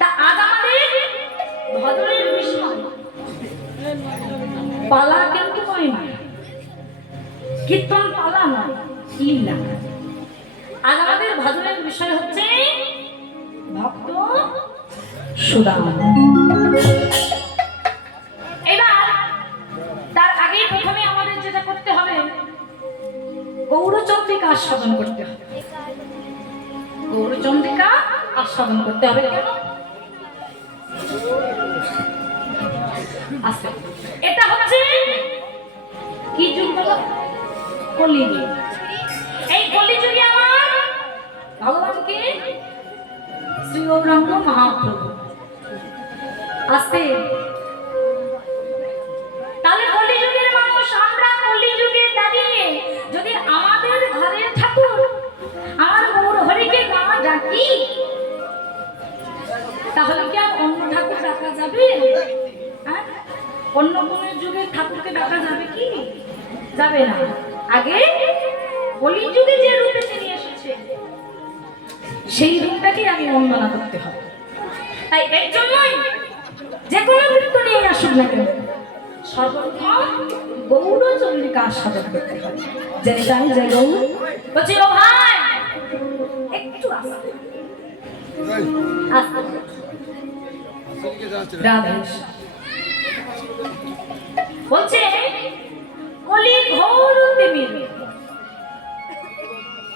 তা পালা কিন্তু নয় না কীর্তন পালা নয়, লীলা। আজ আমাদের ভজনের বিষয় হচ্ছে ভক্ত সুদাম। এবার তার আগে প্রথমে আমাদের যেটা করতে হবে, গৌরচন্দ্রিকা আস্বাদন করতে হবে। গৌরচন্দ্রিকা আস্বাদন করতে হবে। কেন আচ্ছা এটা হচ্ছে কি যুগ বলো? কলিযুগ এই কলিযুগে আমার ভগবানকে শ্রী গৌরাঙ্গ মহাপ্রভু। আসতে। অন্য কোনো যুগের ঠাকুরকে ডাকা যাবে কি? যাবে না। আগে কলিযুগে যে রূপে তিনি এসেছে সেই রূপটাকে আগে বন্দনা করতে হবে। তাই এর জন্যই যে কোনো নৃত্য নিয়ে আসুক না কেন সর্বপ্রথম গৌরচন্দ্রিকা আস্বাদন করতে হবে। যে তাই যে গৌর। বলছি ও ভাই একটু আস্তে। আস্তে। রাধে বলছে কলি ঘোর তিমির।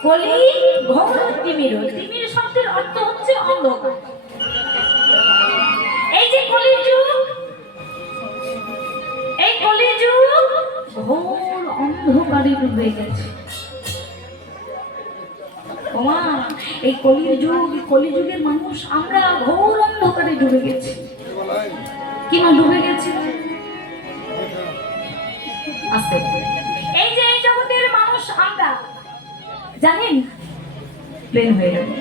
কলি ঘোর তিমির তিমির শব্দের অর্থ হচ্ছে অন্ধকার। এই যে কলিযুগ এই কলিযুগ ঘোর অন্ধকারে ডুবে গেছে। ওমা, এই কলির যুগ কলিযুগের মানুষ, আমরা ঘোর অন্ধকারে ডুবে গেছি। কি না ডুবে গেছি? আস্তে এই যে এই জগতের মানুষ আমরা, জানেন? প্লেন হয়ে যাবে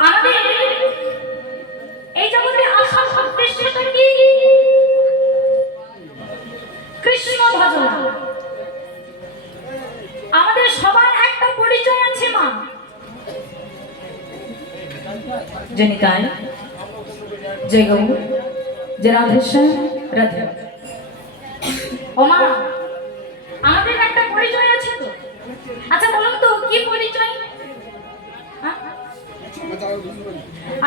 আমাদের এই জগতে আসার উদ্দেশ্যটা কি? কৃষ্ণ আমাদের সবার একটা পরিচয় আছে, মা। জনিকায় জয় গৌ যে রাধেশ্বর রাধে। ও মা, আমাদের একটা পরিচয় আছে তো। আচ্ছা বলুন তো, কি পরিচয়? হ্যাঁ?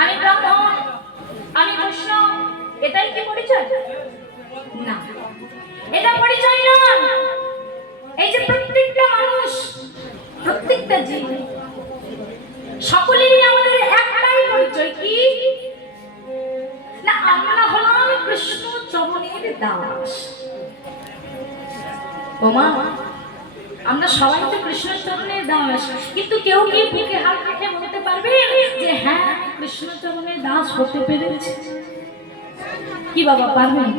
আমি ব্রাহ্মণ আমি বৈষ্ণব এটাই কি পরিচয়? না, এটা পরিচয় না এই যে প্রত্যেকটা মানুষ, প্রত্যেকটা জীব, সকলেরই আমাদের একটাই পরিচয়, কি? না, আমরা হলাম কৃষ্ণ চরণের দাস। ওমা আমরা সবাই তো কৃষ্ণ চরণের দাস, কিন্তু কেউ কি বুকে হাত রেখে বলতে পারবে যে হ্যাঁ কৃষ্ণ চরণের দাস হতে পেরেছি? কি বাবা পারবেন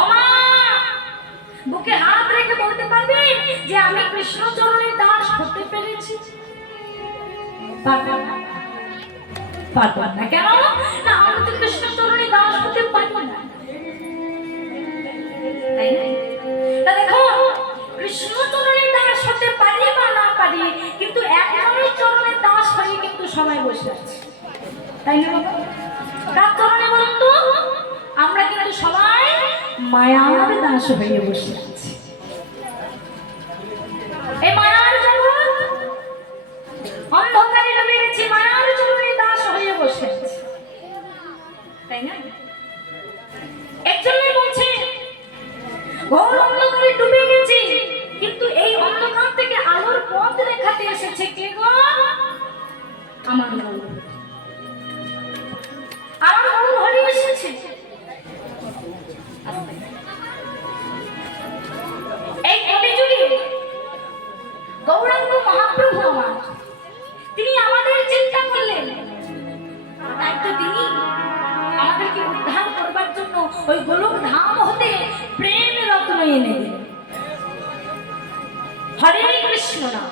ওমা বুকে হাত রেখে বলতে পারবে যে আমি কৃষ্ণ চরণের দাস হতে পেরেছি? পারবেন না। কেন? না, আমরা তো সবাই বসে আছে। তাই না বাবা? কার চরণে বলুন তো, আমরা কিন্তু সবাই মায়ার দাস হয়ে বসে আছি। আমার গৌর আমার গৌর হরি এসেছে। এই কলিযুগে গৌরাঙ্গ মহাপ্রভু আমার। তিনি আমাদের চিন্তা করলেন। তাই তো তিনি আমাদেরকে উদ্ধার করবার জন্য ওই গোলক ধাম হতে প্রেম রত্ন এনে দিলেন হরে কৃষ্ণ নাম।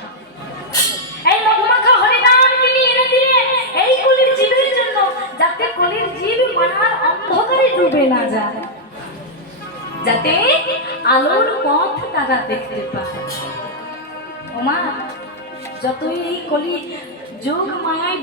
মানার অন্ধকারে ডুবে না যায়। যাতে আলোর পথ তারা দেখতে পায়। ওমা, যতই এই কলি যোগ মায়ায়